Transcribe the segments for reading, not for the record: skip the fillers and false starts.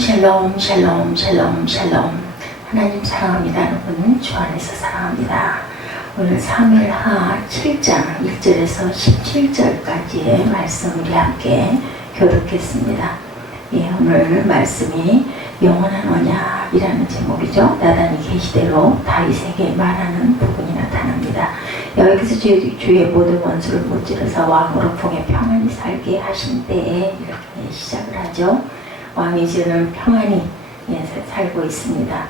샬롬 샬롬 샬롬 샬롬. 하나님 사랑합니다. 여러분 주 안에서 사랑합니다. 오늘 사무엘하 7장 1절에서 17절까지의 말씀 우리 함께 교독했습니다. 오늘 말씀이 영원한 언약이라는 제목이죠. 나단이 계시대로 다윗에게 말하는 부분이 나타납니다. 여기서 주의 모든 원수를 무찌르사 왕으로 풍에 평안히 살게 하신 때에 이렇게 시작을 하죠. 왕이 이제는 평안히 살고 있습니다.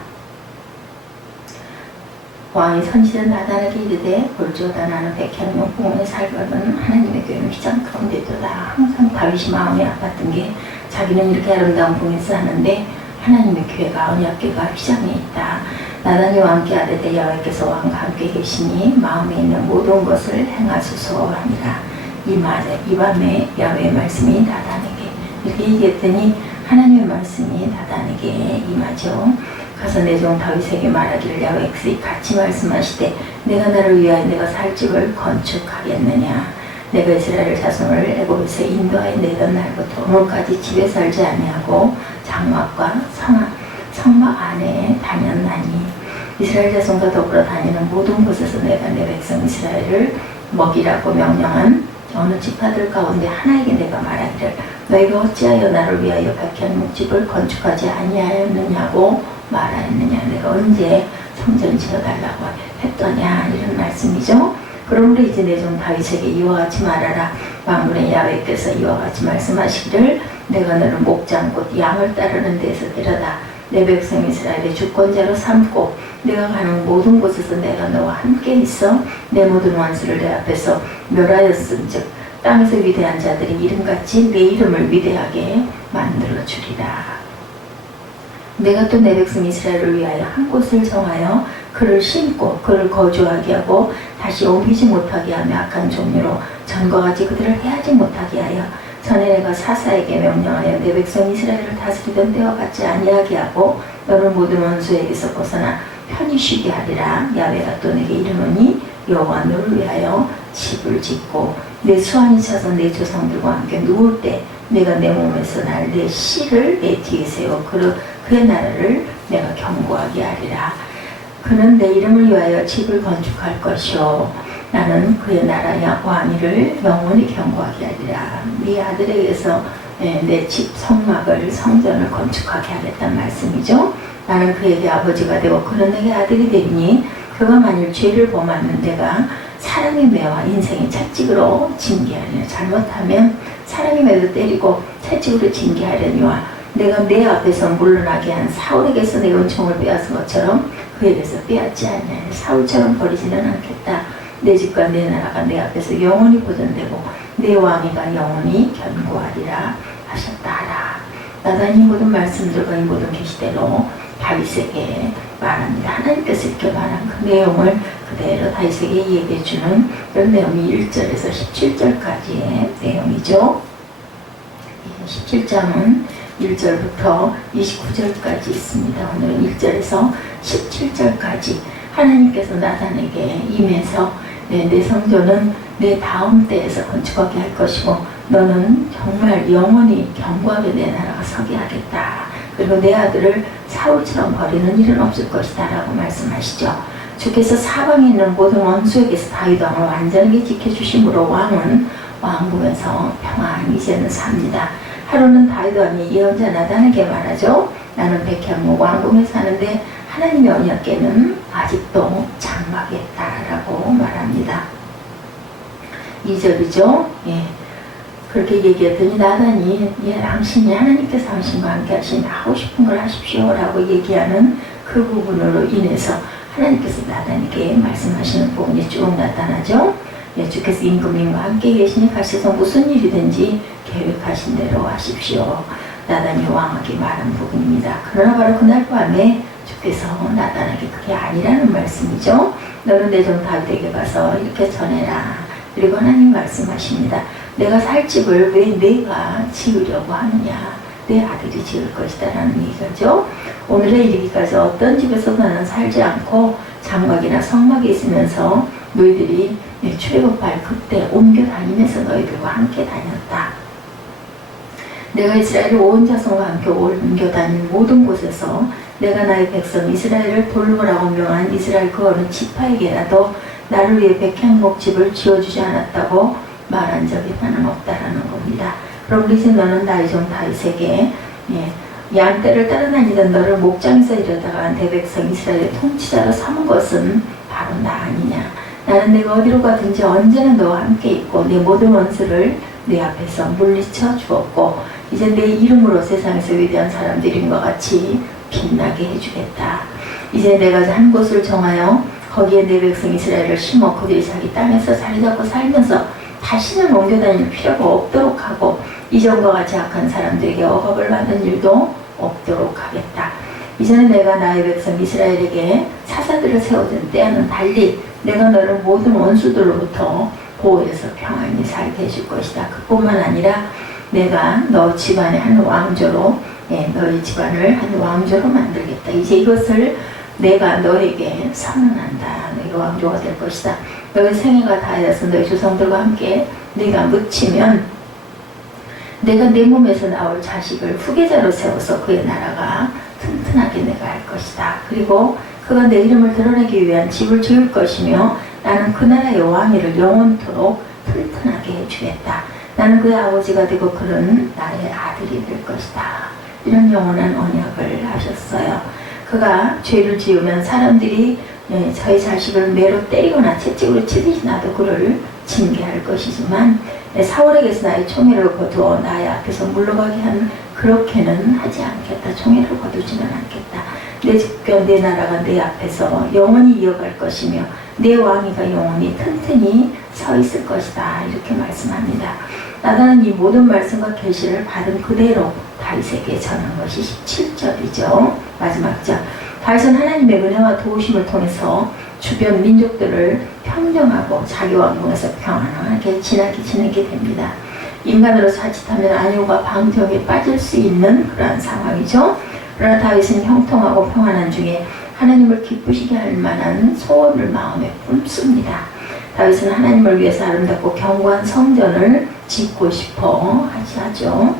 왕이 선지자 나단에게 이르되 볼지어다 나는 백향용 공원에 살거든 하나님의 교회는 휘장 가운데도다. 항상 다윗이 마음이 아팠던 게 자기는 이렇게 아름다운 공에서 사는데 하나님의 교회가 언약궤가 휘장에 있다. 나단이 왕께 아뢰되 여호와께서 왕과 함께 계시니 마음에 있는 모든 것을 행하소서 하니라. 이 밤에 야훼의 말씀이 나단에게 이렇게 얘기했더니 하나님의 말씀이 나단에게 임하죠. 가서 내 종 다윗에게 말하기를 야훼께서 같이 말씀하시되 내가 나를 위하여 내가 살 집을 건축하겠느냐. 내가 이스라엘 자손을 애굽에서 인도하여 내던 날부터 오늘까지 집에 살지 아니하고 장막과 성막 안에 다녔나니 이스라엘 자손과 더불어 다니는 모든 곳에서 내가 내 백성 이스라엘을 먹이라고 명령한 어느 지파들 가운데 하나에게 내가 말하기를 너희가 어찌하여 나를 위하여 백향목 집을 건축하지 아니하였느냐고 말하였느냐. 내가 언제 성전 지어달라고 했더냐. 이런 말씀이죠. 그러므로 이제 내 종 다윗에게 이와 같이 말하라. 만군의 야훼께서 이와 같이 말씀하시기를 내가 너를 목장 곧 양을 따르는 데에서 데려다 내 백성 이스라엘의 주권자로 삼고 내가 가는 모든 곳에서 내가 너와 함께 있어 내 모든 원수를 내 앞에서 멸하였음즉 땅에서 위대한 자들이 이름같이 내 이름을 위대하게 만들어 주리라. 내가 또 내 백성 이스라엘을 위하여 한 곳을 정하여 그를 심고 그를 거주하게 하고 다시 옮기지 못하게 하며 악한 종류로 전과 같이 그들을 해하지 못하게 하여 전에 내가 사사에게 명령하여 내 백성 이스라엘을 다스리던 때와 같지 아니하게 하고 너를 모든 원수에게서 벗어나 편히 쉬게 하리라. 야훼가 또 내게 이르노니 여호와 너를 위하여 집을 짓고 내 수완이 차서 내 조상들과 함께 누울 때 내가 내 몸에서 날 내 씨를 내 뒤에 세워 그의 나라를 내가 견고하게 하리라. 그는 내 이름을 위하여 집을 건축할 것이요 나는 그의 나라와 왕위를 영원히 견고하게 하리라. 네 아들에게서 내 집 성막을 성전을 건축하게 하겠다는 말씀이죠. 나는 그에게 아버지가 되고 그는 내게 아들이 되니 그가 만일 죄를 범하면 내가 사랑의 매와 인생의 채찍으로 징계하리라. 잘못하면 사랑의 매도 때리고 채찍으로 징계하려니와 내가 내 앞에서 물러나게 한 사울에게서 내 은총을 빼앗은 것처럼 그에게서 빼앗지 아니하니 사울처럼 버리지는 않겠다. 내 집과 내 나라가 내 앞에서 영원히 보존되고 내 왕위가 영원히 견고하리라 하셨다 하라. 나단이 모든 말씀들과 이 모든 계시대로 다윗에게 말합니다. 하나님께서 이렇게 말한 그 내용을 그대로 다윗에게 얘기해 주는 그런 내용이 1절에서 17절까지의 내용이죠. 17장은 1절부터 29절까지 있습니다. 오늘은 1절에서 17절까지 하나님께서 나단에게 임해서 내 성전은 내 다음 때에서 건축하게 할 것이고 너는 정말 영원히 견고하게 내 나라가 서게 하겠다. 그리고 내 아들을 사울처럼 버리는 일은 없을 것이다 라고 말씀하시죠. 주께서 사방에 있는 모든 원수에게서 다윗 왕을 완전하게 지켜주심으로 왕은 왕궁에서 평안히 이제는 삽니다. 하루는 다윗 왕이 예언자 나단에게 말하죠. 나는 백향목 왕궁에 사는데 하나님의 언약궤는 아직도 장막에 있다라고 말합니다. 2절이죠. 그렇게 얘기했더니 나단이 당신이 하나님께서 당신과 함께 하신 하고 싶은 걸 하십시오 라고 얘기하는 그 부분으로 인해서 하나님께서 나단에게 말씀하시는 부분이 쭉 나타나죠. 주께서 임금님과 함께 계시니 가셔서 무슨 일이든지 계획하신 대로 하십시오. 나단이 왕에게 말한 부분입니다. 그러나 바로 그날 밤에 주께서 나단에게 그게 아니라는 말씀이죠. 너는 내 종 다윗에게 가서 이렇게 전해라. 그리고 하나님 말씀하십니다. 내가 살 집을 왜 내가 지으려고 하느냐. 내 아들이 지을 것이다 라는 얘기죠. 오늘에 이르기까지 어떤 집에서 나는 살지 않고 장막이나 성막에 있으면서 너희들이 출애굽할 그때 옮겨 다니면서 너희들과 함께 다녔다. 내가 이스라엘을 온 자손과 함께 옮겨 다닌 모든 곳에서 내가 나의 백성 이스라엘을 돌보라고 명한 이스라엘 그 어느 지파에게라도 나를 위해 백향목집을 지어주지 않았다고 말한 적이 나는 없다라는 겁니다. 그럼 이제 너는 나의 종 다윗에게 양떼를 따라다니던 너를 목장에서 이르다가 내 백성 이스라엘의 통치자로 삼은 것은 바로 나 아니냐. 나는 내가 어디로 가든지 언제나 너와 함께 있고 내 모든 원수를 내 앞에서 물리쳐 주었고 이제 내 이름으로 세상에서 위대한 사람들인과 같이 빛나게 해주겠다. 이제 내가 한 곳을 정하여 거기에 내 백성 이스라엘을 심어 그들이 자기 땅에서 자리 잡고 살면서 다시는 옮겨 다닐 필요가 없도록 하고 이전과 같이 악한 사람들에게 억압을 받는 일도 없도록 하겠다. 이제는 내가 나의 백성 이스라엘에게 사사들을 세워준 때와는 달리 내가 너를 모든 원수들로부터 보호해서 평안히 살게 해줄 것이다. 그뿐만 아니라 내가 너 집안의 한 왕조로 너희 집안을 한 왕조로 만들겠다. 이제 이것을 내가 너에게 선언한다. 너희가 왕조가 될 것이다. 너희 생애가 다하여서 너희 조상들과 함께 네가 묻히면 내가 내 몸에서 나올 자식을 후계자로 세워서 그의 나라가 튼튼하게 내가 할 것이다. 그리고 그가 내 이름을 드러내기 위한 집을 지을 것이며 나는 그 나라의 왕위를 영원토록 튼튼하게 해주겠다. 나는 그의 아버지가 되고 그는 나의 아들이 될 것이다. 이런 영원한 언약을 하셨어요. 그가 죄를 지으면 사람들이 저희 자식을 매로 때리거나 채찍으로 치듯이 나도 그를 징계할 것이지만 사울에게서 나의 총애를 거두어 나의 앞에서 물러가게 한 그렇게는 하지 않겠다. 총애를 거두지는 않겠다. 내 집과 내 나라가 내 앞에서 영원히 이어갈 것이며 내 왕위가 영원히 튼튼히 서 있을 것이다. 이렇게 말씀합니다. 나단은 이 모든 말씀과 계시를 받은 그대로 다윗에게 전한 것이 17절이죠. 마지막 절. 다윗은 하나님의 은혜와 도우심을 통해서 주변 민족들을 평정하고 자기 왕궁에서 평안하게 지내게 됩니다. 인간으로 자칫하면 안위와 방정에 빠질 수 있는 그러한 상황이죠. 그러나 다윗은 형통하고 평안한 중에 하나님을 기쁘시게 할 만한 소원을 마음에 품습니다. 다윗은 하나님을 위해서 아름답고 견고한 성전을 짓고 싶어 하죠.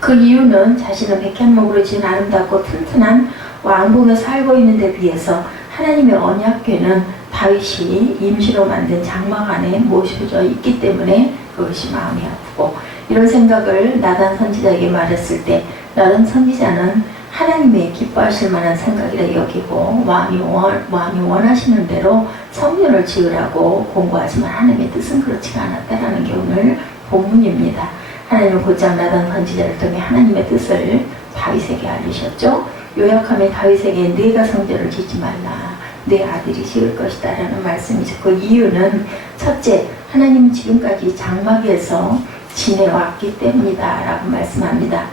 그 이유는 자신은 백향목으로 지은 아름답고 튼튼한 왕궁에 살고 있는 데 비해서 하나님의 언약궤는 다윗이 임시로 만든 장막 안에 모셔져 있기 때문에 그것이 마음이 아프고, 이런 생각을 나단 선지자에게 말했을 때 나단 선지자는 하나님의 기뻐하실 만한 생각이라 여기고 왕이 원하시는 대로 성전을 지으라고 공고하지만 하나님의 뜻은 그렇지가 않았다라는 게 오늘 본문입니다. 하나님은 곧장 나단 선지자를 통해 하나님의 뜻을 다윗에게 알리셨죠. 요약하면 다윗에게 네가 성전을 짓지 말라, 내 아들이 지을 것이다 라는 말씀이죠. 그 이유는 첫째, 하나님은 지금까지 장막에서 지내왔기 때문이다 라고 말씀합니다.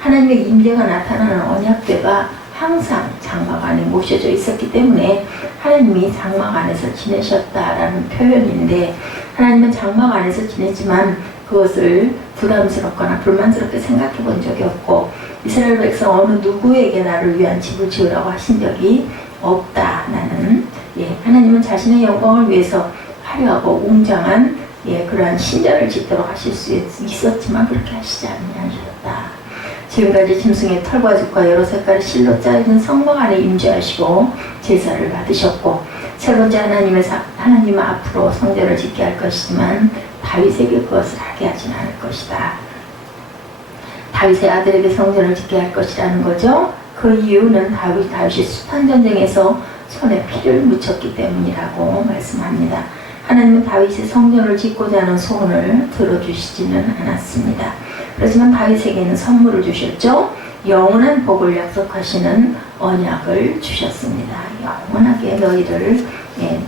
하나님의 임재가 나타나는 언약궤가 항상 장막 안에 모셔져 있었기 때문에 하나님이 장막 안에서 지내셨다라는 표현인데, 하나님은 장막 안에서 지냈지만 그것을 부담스럽거나 불만스럽게 생각해 본 적이 없고, 이스라엘 백성 어느 누구에게 나를 위한 집을 지으라고 하신 적이 없다. 나는 하나님은 자신의 영광을 위해서 화려하고 웅장한 그러한 신전을 짓도록 하실 수 있었지만 그렇게 하시지 아니하셨다. 지금까지 짐승의 털과 즙과 여러 색깔의 실로 짜여진 성막 안에 임재하시고 제사를 받으셨고, 세 번째 하나님은 앞으로 성전을 짓게 할 것이지만 다윗에게 그것을 하게 하지는 않을 것이다. 다윗의 아들에게 성전을 짓게 할 것이라는 거죠. 그 이유는 다윗이 숱한 전쟁에서 손에 피를 묻혔기 때문이라고 말씀합니다. 하나님은 다윗의 성전을 짓고자 하는 소원을 들어주시지는 않았습니다. 그렇지만 다윗에게는 선물을 주셨죠. 영원한 복을 약속하시는 언약을 주셨습니다. 영원하게 너희를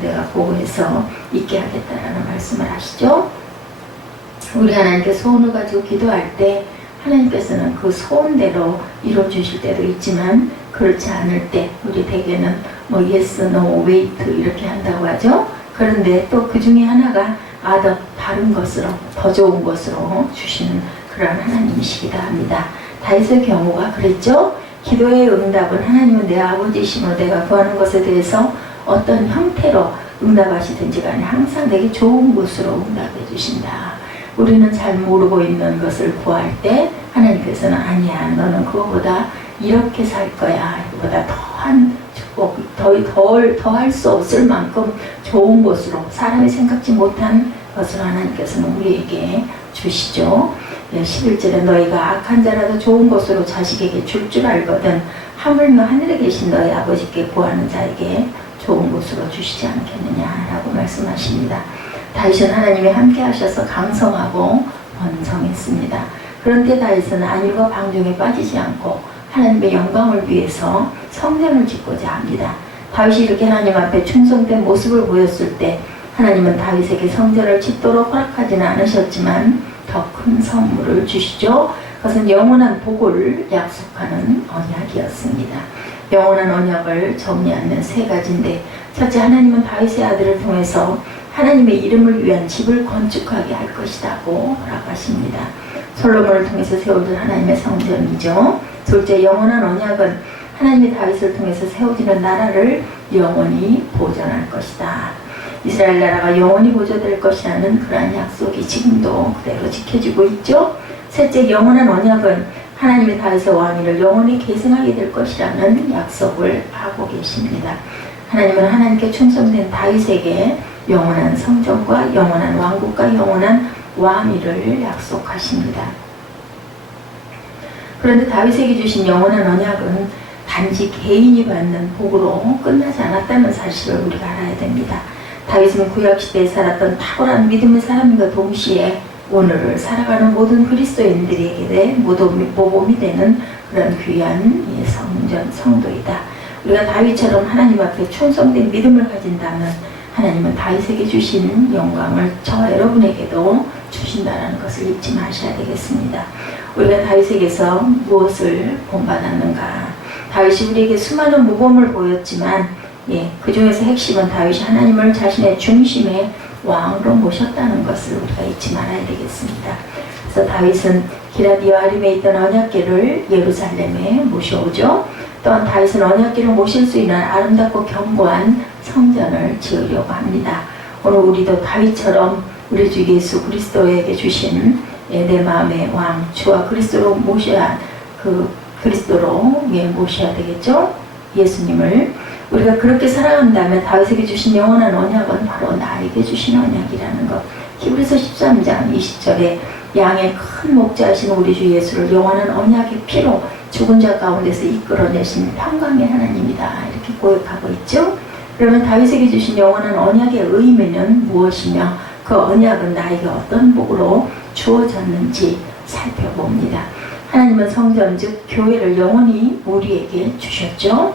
내가 보호해서 있게 하겠다라는 말씀을 하시죠. 우리 하나님께 소원을 가지고 기도할 때 하나님께서는 그 소원대로 이루어주실 때도 있지만, 그렇지 않을 때 우리 대개는 yes, no, wait 이렇게 한다고 하죠. 그런데 또 그 중에 하나가 더 다른 것으로, 더 좋은 것으로 주시는 그런 하나님이시기도 합니다. 다윗의 경우가 그랬죠. 기도의 응답은 하나님은 내 아버지이시므로 내가 구하는 것에 대해서 어떤 형태로 응답하시든지 간에 항상 내게 좋은 것으로 응답해 주신다. 우리는 잘 모르고 있는 것을 구할 때 하나님께서는 아니야, 너는 그거보다 이렇게 살 거야, 이거보다 더한 축복, 더 할 수 없을 만큼 좋은 것으로, 사람이 생각지 못한 것을 하나님께서는 우리에게 주시죠. 11절에 너희가 악한 자라도 좋은 것으로 자식에게 줄 알거든 하물며 하늘에 계신 너희 아버지께 구하는 자에게 좋은 것으로 주시지 않겠느냐라고 말씀하십니다. 다윗은 하나님이 함께 하셔서 강성하고 번성했습니다. 그런데 다윗은 안일과 방종에 빠지지 않고 하나님의 영광을 위해서 성전을 짓고자 합니다. 다윗이 이렇게 하나님 앞에 충성된 모습을 보였을 때 하나님은 다윗에게 성전을 짓도록 허락하지는 않으셨지만 더 큰 선물을 주시죠. 그것은 영원한 복을 약속하는 언약이었습니다. 영원한 언약을 정리하는 세 가지인데, 첫째, 하나님은 다윗의 아들을 통해서 하나님의 이름을 위한 집을 건축하게 할 것이라고 허락하십니다. 솔로몬을 통해서 세워질 하나님의 성전이죠. 둘째, 영원한 언약은 하나님이 다윗을 통해서 세워지는 나라를 영원히 보존할 것이다. 이스라엘 나라가 영원히 보존될 것이라는 그러한 약속이 지금도 그대로 지켜지고 있죠. 셋째, 영원한 언약은 하나님의 다윗의 왕위를 영원히 계승하게 될 것이라는 약속을 하고 계십니다. 하나님은 하나님께 충성된 다윗에게 영원한 성전과 영원한 왕국과 영원한 왕위를 약속하십니다. 그런데 다윗에게 주신 영원한 언약은 단지 개인이 받는 복으로 끝나지 않았다는 사실을 우리가 알아야 됩니다. 다윗은 구약시대에 살았던 탁월한 믿음의 사람과 동시에 오늘을 살아가는 모든 그리스도인들에게 모범이 되는 그런 귀한 성도이다. 우리가 다윗처럼 하나님 앞에 충성된 믿음을 가진다면 하나님은 다윗에게 주신 영광을 저와 여러분에게도 주신다는 것을 잊지 마셔야 되겠습니다. 우리가 다윗에게서 무엇을 본받았는가? 다윗이 우리에게 수많은 모범을 보였지만 그 중에서 핵심은 다윗이 하나님을 자신의 중심의 왕으로 모셨다는 것을 우리가 잊지 말아야 되겠습니다. 그래서 다윗은 기럇 여아림에 있던 언약궤를 예루살렘에 모셔오죠. 또한 다윗은 언약궤를 모실 수 있는 아름답고 견고한 성전을 지으려고 합니다. 오늘 우리도 다윗처럼 우리 주 예수 그리스도에게 주신 내 마음의 왕 주와 그리스도로 모셔야 그리스도로 모셔야 되겠죠. 예수님을 우리가 그렇게 살아간다면 다윗에게 주신 영원한 언약은 바로 나에게 주신 언약이라는 것. 히브리서 13장 20절에 양의 큰 목자이신 우리 주 예수를 영원한 언약의 피로 죽은 자 가운데서 이끌어내신 평강의 하나님이다, 이렇게 고백하고 있죠. 그러면 다윗에게 주신 영원한 언약의 의미는 무엇이며 그 언약은 나에게 어떤 복으로 주어졌는지 살펴봅니다. 하나님은 성전 즉 교회를 영원히 우리에게 주셨죠.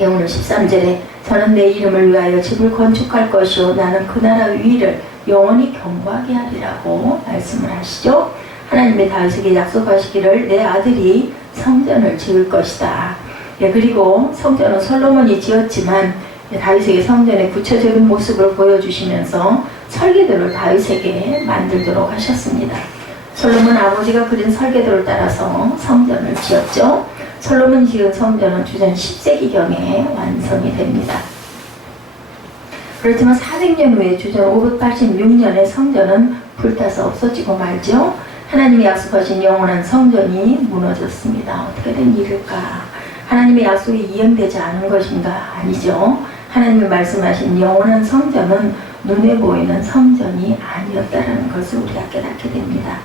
오늘 13절에 저는 내 이름을 위하여 집을 건축할 것이요 나는 그 나라 위를 영원히 견고하게 하리라고 말씀을 하시죠. 하나님의 다윗에게 약속하시기를 내 아들이 성전을 지을 것이다. 그리고 성전은 솔로몬이 지었지만 다윗에게 성전의 구체적인 모습을 보여주시면서 설계도를 다윗에게 만들도록 하셨습니다. 솔로몬 아버지가 그린 설계도를 따라서 성전을 지었죠. 솔로몬이 지은 성전은 주전 10세기경에 완성이 됩니다. 그렇지만 400년 후에 주전 586년에 성전은 불타서 없어지고 말죠. 하나님이 약속하신 영원한 성전이 무너졌습니다. 어떻게 된 일일까? 하나님의 약속이 이행되지 않은 것인가? 아니죠. 하나님이 말씀하신 영원한 성전은 눈에 보이는 성전이 아니었다는 것을 우리가 깨닫게 됩니다.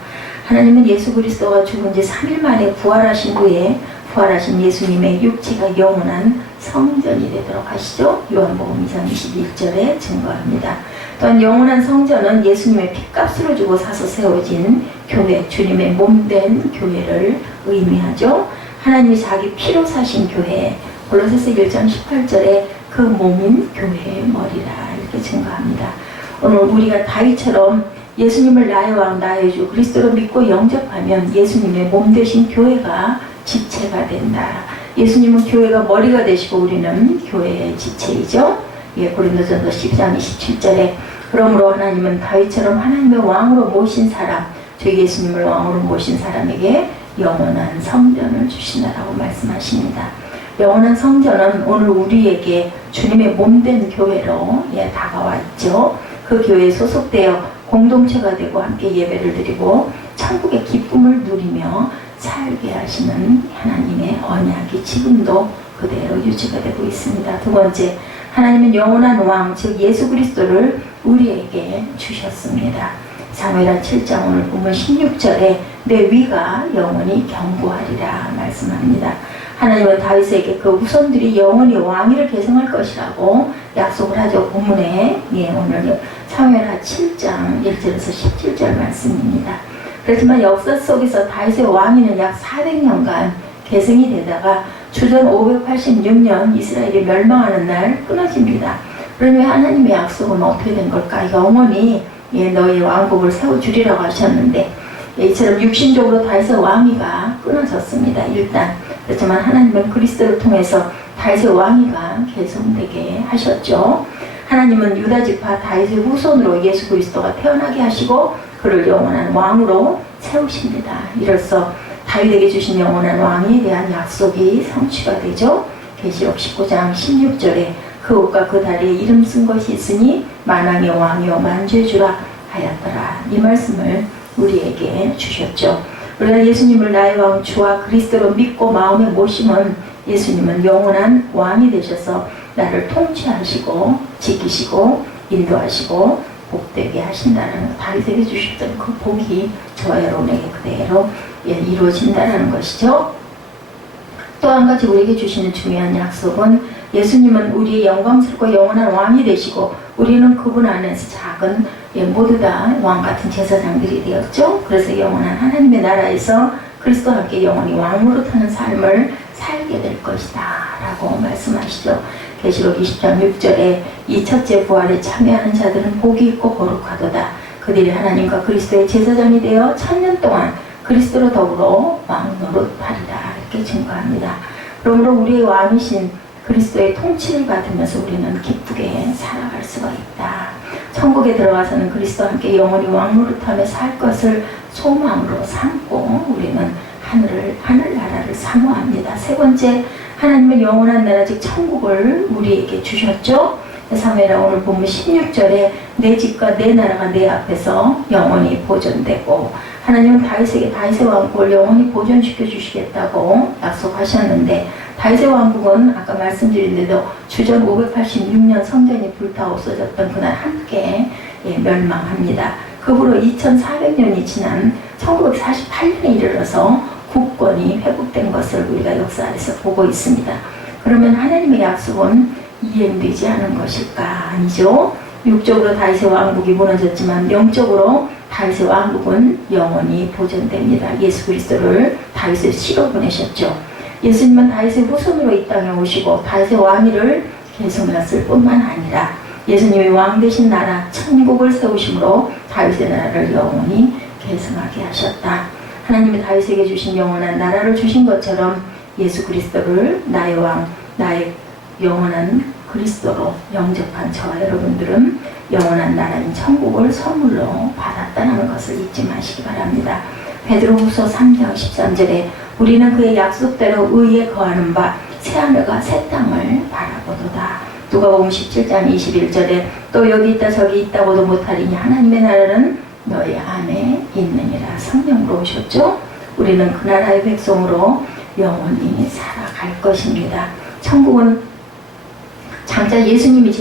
하나님은 예수 그리스도가 죽은 지 3일 만에 부활하신 후에 부활하신 예수님의 육체가 영원한 성전이 되도록 하시죠. 요한복음 2장 21절에 증거합니다. 또한 영원한 성전은 예수님의 핏값으로 주고 사서 세워진 교회, 주님의 몸된 교회를 의미하죠. 하나님이 자기 피로 사신 교회, 골로새서 1장 18절에 그 몸인 교회의 머리라, 이렇게 증거합니다. 오늘 우리가 다윗처럼 예수님을 나의 왕, 나의 주 그리스도로 믿고 영접하면 예수님의 몸 되신 교회가 지체가 된다. 예수님은 교회가 머리가 되시고 우리는 교회의 지체이죠. 고린도전서 10장 27절에 그러므로 하나님은 다윗처럼 하나님의 왕으로 모신 사람, 즉 예수님을 왕으로 모신 사람에게 영원한 성전을 주시나라고 말씀하십니다. 영원한 성전은 오늘 우리에게 주님의 몸된 교회로 다가와 있죠. 그 교회에 소속되어 공동체가 되고 함께 예배를 드리고 천국의 기쁨을 누리며 살게 하시는 하나님의 언약이 지금도 그대로 유지가 되고 있습니다. 두 번째, 하나님은 영원한 왕, 즉 예수 그리스도를 우리에게 주셨습니다. 사무엘하 7장 오늘 보면 16절에 내 위가 영원히 견고하리라 말씀합니다. 하나님은 다윗에게 그 후손들이 영원히 왕위를 계승할 것이라고 약속을 하죠. 본문에 오늘 사무엘하 7장 1절에서 17절 말씀입니다. 그렇지만 역사 속에서 다윗의 왕위는 약 400년간 계승이 되다가 주전 586년 이스라엘이 멸망하는 날 끊어집니다. 그러면 하나님의 약속은 어떻게 된 걸까? 영원히 너의 왕국을 세워주리라고 하셨는데 이처럼 육신적으로 다윗의 왕위가 끊어졌습니다. 일단 그렇지만 하나님은 그리스도를 통해서 다윗의 왕위가 계승되게 하셨죠. 하나님은 유다지파 다윗의 후손으로 예수 그리스도가 태어나게 하시고 그를 영원한 왕으로 세우십니다. 이로써 다윗에게 주신 영원한 왕위에 대한 약속이 성취가 되죠. 계시록 19장 16절에 그 옷과 그 다리에 이름 쓴 것이 있으니 만왕의 왕이요 만주의 주라 하였더라. 이 말씀을 우리에게 주셨죠. 우리가 예수님을 나의 왕 주와 그리스도로 믿고 마음에 모시면 예수님은 영원한 왕이 되셔서 나를 통치하시고 지키시고 인도하시고 복되게 하신다는 것, 다윗에게 주셨던 그 복이 저와 여러분에게 그대로 이루어진다는 것이죠. 또 한 가지 우리에게 주시는 중요한 약속은 예수님은 우리의 영광스럽고 영원한 왕이 되시고 우리는 그분 안에서 작은 모두 다 왕같은 제사장들이 되었죠. 그래서 영원한 하나님의 나라에서 그리스도와 함께 영원히 왕으로 타는 삶을 살게 될 것이다 라고 말씀하시죠. 계시록 20장 6절에 이 첫째 부활에 참여하는 자들은 복이 있고 거룩하도다. 그들이 하나님과 그리스도의 제사장이 되어 1000년 동안 그리스도로 더불어 왕노릇하리라 이렇게 증거합니다. 그러므로 우리의 왕이신 그리스도의 통치를 받으면서 우리는 기쁘게 살아갈 수가 있다. 천국에 들어가서는 그리스도와 함께 영원히 왕노릇하며 살 것을 소망으로 삼고 우리는 하늘나라를 사모합니다. 세 번째, 하나님은 영원한 나라 즉 천국을 우리에게 주셨죠. 사무엘하 오늘 보면 16절에 내 집과 내 나라가 내 앞에서 영원히 보존되고 하나님은 다윗에게 다윗의 왕국을 영원히 보존시켜 주시겠다고 약속하셨는데 다윗의 왕국은 아까 말씀드린 대로 주전 586년 성전이 불타 없어졌던 그날 함께 멸망합니다. 그 후로 2400년이 지난 1948년에 이르러서 국권이 회복된 것을 우리가 역사 안에서 보고 있습니다. 그러면 하나님의 약속은 이행되지 않은 것일까? 아니죠. 육적으로 다윗의 왕국이 무너졌지만 영적으로 다윗의 왕국은 영원히 보존됩니다. 예수 그리스도를 다윗의 씨로 보내셨죠. 예수님은 다윗의 후손으로 이 땅에 오시고 다윗의 왕위를 계승하였을 뿐만 아니라 예수님이 왕 되신 나라 천국을 세우심으로 다윗의 나라를 영원히 계승하게 하셨다. 하나님이 다윗에게 주신 영원한 나라를 주신 것처럼 예수 그리스도를 나의 왕, 나의 영원한 그리스도로 영접한 저와 여러분들은 영원한 나라인 천국을 선물로 받았다는 것을 잊지 마시기 바랍니다. 베드로후서 3장 13절에 우리는 그의 약속대로 의에 거하는 바 새하늘과 새 땅을 바라보도다. 누가복음 17장 21절에 또 여기 있다 저기 있다고도 못하리니 하나님의 나라는 너희 안에 있느니라. 성령으로 오셨죠. 우리는 그 나라의 백성으로 영원히 살아갈 것입니다. 천국은 장차 예수님이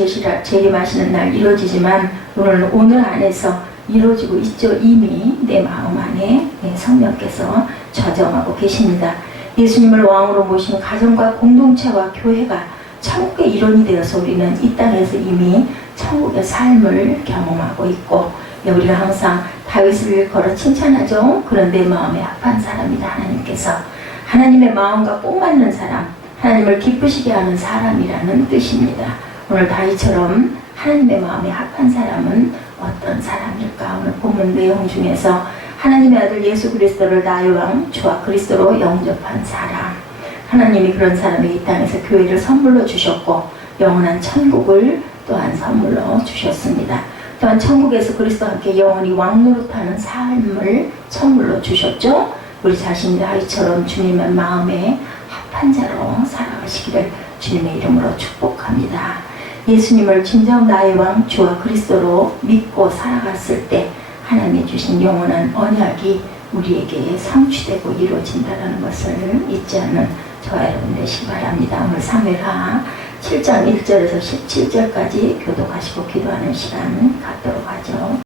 재림하시는 날 이루어지지만 오늘 안에서 이루어지고 있죠. 이미 내 마음 안에 성령께서 저정하고 계십니다. 예수님을 왕으로 모신 가정과 공동체와 교회가 천국의 일원이 되어서 우리는 이 땅에서 이미 천국의 삶을 경험하고 있고 우리가 항상 다윗을 걸어 칭찬하죠. 그런 내 마음에 합한 사람이다. 하나님께서 하나님의 마음과 꼭 맞는 사람, 하나님을 기쁘시게 하는 사람이라는 뜻입니다. 오늘 다윗처럼 하나님의 마음에 합한 사람은 어떤 사람일까? 오늘 본문 내용 중에서 하나님의 아들 예수 그리스도를 나의 왕 주와 그리스도로 영접한 사람, 하나님이 그런 사람에게 이 땅에서 교회를 선물로 주셨고 영원한 천국을 또한 선물로 주셨습니다. 또한 천국에서 그리스도와 함께 영원히 왕노릇하는 삶을 선물로 주셨죠. 우리 자신이 다윗처럼 주님의 마음에 합한 자로 살아가시기를 주님의 이름으로 축복합니다. 예수님을 진정 나의 왕 주와 그리스도로 믿고 살아갔을 때 하나님이 주신 영원한 언약이 우리에게 성취되고 이루어진다는 것을 잊지 않는 저와 여러분 되시기 바랍니다. 오늘 사무엘하 7장 1절에서 17절까지 교독하시고 기도하는 시간 갖도록 하죠.